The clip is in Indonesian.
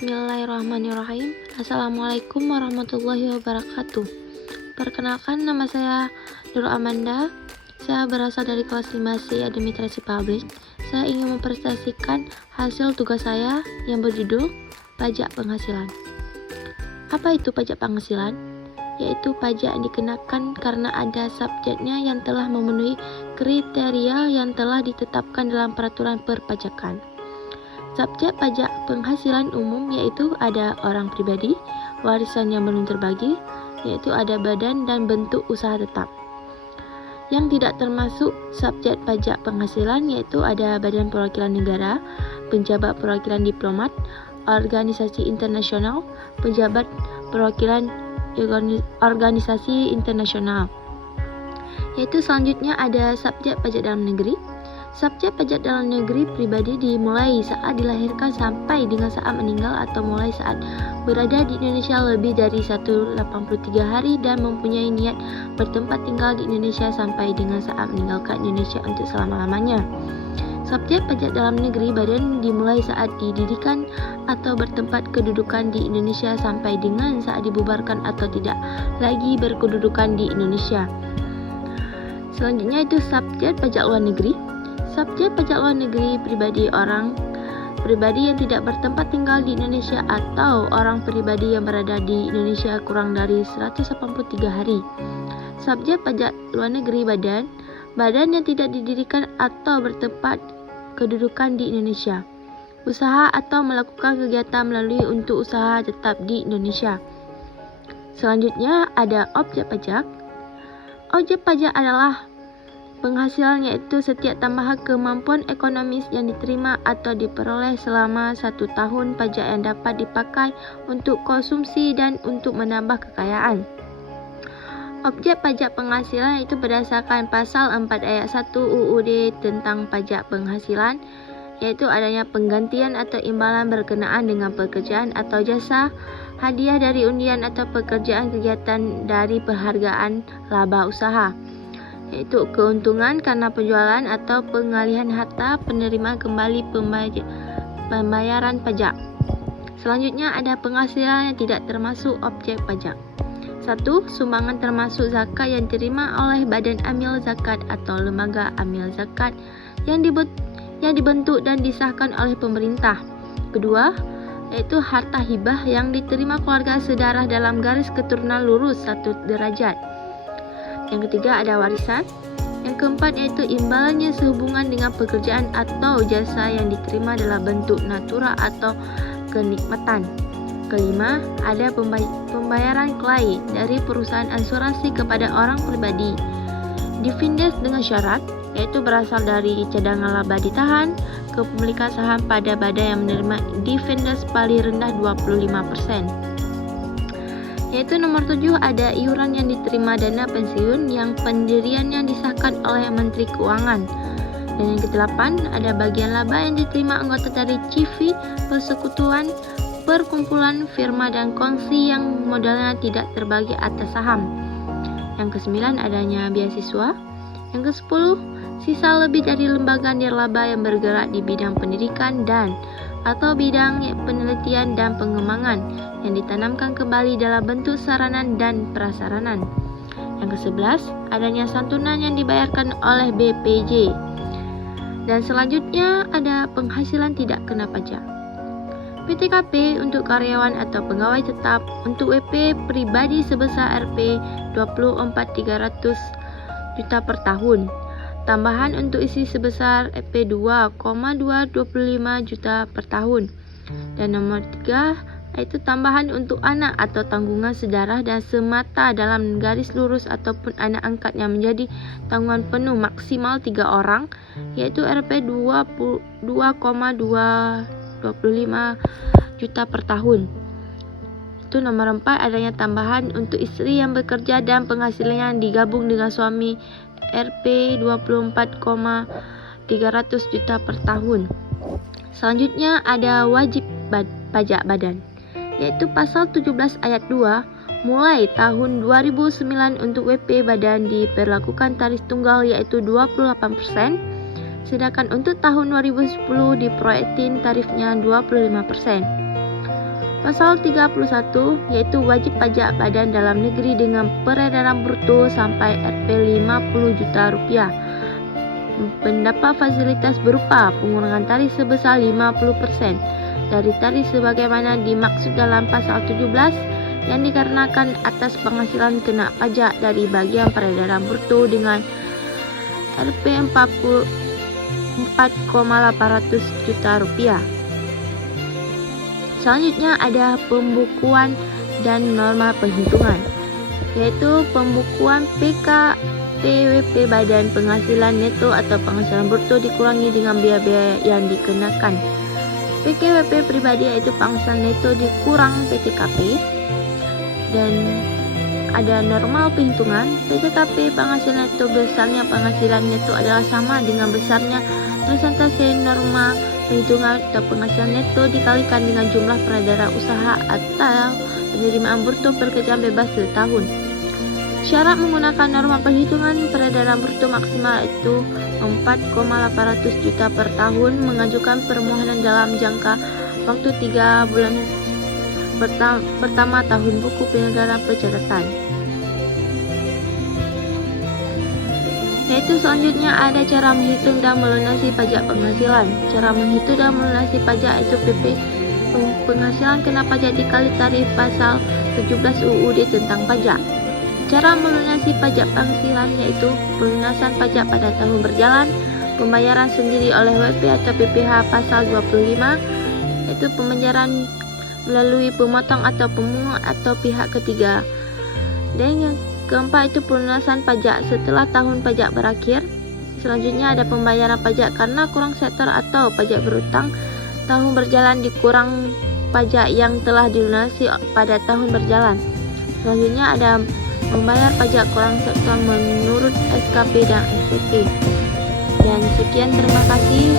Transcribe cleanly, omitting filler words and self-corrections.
Bismillahirrahmanirrahim. Assalamualaikum warahmatullahi wabarakatuh. Perkenalkan, nama saya Nurul Amanda. Saya berasal dari kelas 5C Administrasi Publik. Saya ingin mempresentasikan hasil tugas saya yang berjudul Pajak Penghasilan. Apa itu pajak penghasilan? Yaitu pajak yang dikenakan karena ada subjeknya yang telah memenuhi kriteria yang telah ditetapkan dalam peraturan perpajakan. Subjek pajak penghasilan umum yaitu ada orang pribadi, warisan yang belum terbagi, yaitu ada badan dan bentuk usaha tetap. Yang tidak termasuk subjek pajak penghasilan yaitu ada badan perwakilan negara, penjabat perwakilan diplomat, organisasi internasional, pejabat perwakilan organisasi internasional. Yaitu selanjutnya ada subjek pajak dalam negeri. Subjek pajak dalam negeri pribadi dimulai saat dilahirkan sampai dengan saat meninggal atau mulai saat berada di Indonesia lebih dari 183 hari dan mempunyai niat bertempat tinggal di Indonesia sampai dengan saat meninggalkan Indonesia untuk selama-lamanya. Subjek pajak dalam negeri badan dimulai saat didirikan atau bertempat kedudukan di Indonesia sampai dengan saat dibubarkan atau tidak lagi berkedudukan di Indonesia. Selanjutnya itu subjek pajak luar negeri. Subjek pajak luar negeri pribadi orang pribadi yang tidak bertempat tinggal di Indonesia atau orang pribadi yang berada di Indonesia kurang dari 183 hari. Subjek pajak luar negeri badan yang tidak didirikan atau bertempat kedudukan di Indonesia. Usaha atau melakukan kegiatan melalui untuk usaha tetap di Indonesia. Selanjutnya ada objek pajak. Objek pajak adalah penghasilan yaitu setiap tambahan kemampuan ekonomis yang diterima atau diperoleh selama 1 tahun pajak yang dapat dipakai untuk konsumsi dan untuk menambah kekayaan. Objek pajak penghasilan itu berdasarkan pasal 4 ayat 1 UUD tentang pajak penghasilan, yaitu adanya penggantian atau imbalan berkenaan dengan pekerjaan atau jasa, hadiah dari undian atau pekerjaan kegiatan dari penghargaan laba usaha, yaitu keuntungan karena penjualan atau pengalihan harta, penerimaan kembali pembayaran pajak. Selanjutnya ada penghasilan yang tidak termasuk objek pajak. 1. Sumbangan termasuk zakat yang diterima oleh badan amil zakat atau lembaga amil zakat yang dibentuk dan disahkan oleh pemerintah. Kedua, yaitu harta hibah yang diterima keluarga sedarah dalam garis keturunan lurus 1 derajat. Yang ketiga ada warisan. Yang keempat yaitu imbalannya sehubungan dengan pekerjaan atau jasa yang diterima dalam bentuk natura atau kenikmatan. Kelima, ada pembayaran klaim dari perusahaan asuransi kepada orang pribadi. Difindes dengan syarat, yaitu berasal dari cadangan laba ditahan, kepemilikan saham pada badan yang menerima difindes paling rendah 25%. Yaitu nomor 7 ada iuran yang diterima dana pensiun yang pendiriannya disahkan oleh Menteri Keuangan. Dan yang ke-8 ada bagian laba yang diterima anggota dari CV, persekutuan, perkumpulan, firma dan kongsi yang modalnya tidak terbagi atas saham. Yang ke-9 adanya beasiswa. Yang ke-10 sisa lebih dari lembaga nirlaba yang bergerak di bidang pendidikan dan atau bidang penelitian dan pengembangan yang ditanamkan kembali dalam bentuk saranan dan prasaranan. Yang ke-11 adanya santunan yang dibayarkan oleh BPJ. Dan selanjutnya ada penghasilan tidak kena pajak. PTKP untuk karyawan atau pegawai tetap, untuk WP pribadi sebesar Rp 24.300 juta per tahun. Tambahan untuk isi sebesar Rp 2,225 juta per tahun. Dan nomor 3 yaitu tambahan untuk anak atau tanggungan sedarah dan semata dalam garis lurus ataupun anak angkat yang menjadi tanggungan penuh maksimal 3 orang, yaitu Rp 2,225 juta per tahun. Itu nomor 4 adanya tambahan untuk istri yang bekerja dan penghasilannya digabung dengan suami Rp 24,300 juta per tahun. Selanjutnya ada wajib pajak badan, yaitu pasal 17 ayat 2 mulai tahun 2009 untuk WP badan diberlakukan tarif tunggal yaitu 28%, sedangkan untuk tahun 2010 diproyektin tarifnya 25%. Pasal 31 yaitu wajib pajak badan dalam negeri dengan peredaran bruto sampai Rp 50 juta rupiah. Mendapat fasilitas berupa pengurangan tarif sebesar 50% dari tarif sebagaimana dimaksud dalam pasal 17 yang dikarenakan atas penghasilan kena pajak dari bagian peredaran bruto dengan Rp 4,800 juta rupiah. Selanjutnya ada pembukuan dan norma perhitungan, yaitu pembukuan PKPWP badan penghasilan neto atau penghasilan bruto dikurangi dengan biaya-biaya yang dikenakan. PKWP pribadi yaitu penghasilan neto dikurang PTKP, dan ada normal perhitungan. PTKP penghasilan neto besarnya penghasilan neto adalah sama dengan besarnya persentase norma perhitungan atau penghasilan neto dikalikan dengan jumlah peredaran usaha atau penerimaan bruto pekerjaan bebas setahun. Syarat menggunakan norma perhitungan peredaran bruto maksimal itu 4,800 juta per tahun. Mengajukan permohonan dalam jangka waktu 3 bulan pertama tahun buku penyelenggaraan pencatatan. Yaitu selanjutnya ada cara menghitung dan melunasi pajak penghasilan. Cara menghitung dan melunasi pajak itu PP penghasilan kena pajak dikali tarif pasal 17 UUD tentang pajak. Cara melunasi pajak penghasilan yaitu pelunasan pajak pada tahun berjalan, pembayaran sendiri oleh WP atau PPh pasal 25, yaitu pembayaran melalui pemotong atau pemungut atau pihak ketiga. Dan yang keempat itu pelunasan pajak setelah tahun pajak berakhir. Selanjutnya ada pembayaran pajak karena kurang sektor atau pajak berutang tahun berjalan dikurang pajak yang telah dilunasi pada tahun berjalan. Selanjutnya ada membayar pajak kurang sektor menurut SKP dan SPP. Dan sekian, terima kasih.